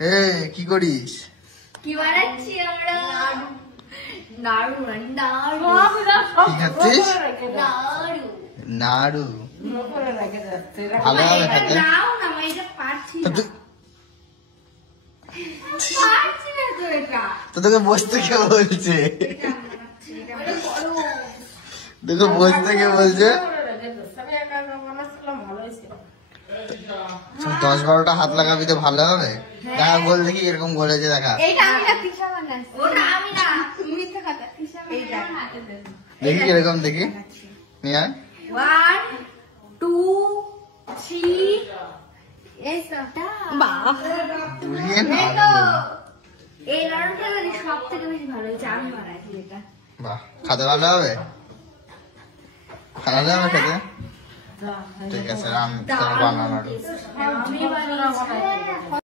এ কি করিস? কি বানাচ্ছি আমরা? নাড়ু নাড়ু কি খাচ্ছিস? নাড়ু নাড়ু ভালো হবে খেতে। নাও না আমি এটা পারছি না। পারছি না তো এটা। তো তোকে বসতে কে বলছে? দেখো বসতে কে বলছে? 10-12টা হাত লাগাবি তো ভালো হবে। দেখা গোল দেখি এরকম গোলেছে দেখা। এইটা আমি না তিশা বানাচ্ছি। ওটা আমি না তুমি তো কথা তিশা বানাচ্ছি। দেখি কিরকম দেখি। নিয়ে 1 2 3 এই সবটা বাহ ঘুরিয়ে এই না। তো এই নাড়ুটা সবথেকে বেশি ভালো হয়েছে আমি বানাইছি এটা। বাহ খেতে ভালো হবে। ভালো হবে খেতে। ঠিক আছে আমি তোর বানানো। আমি বানিয়েছি।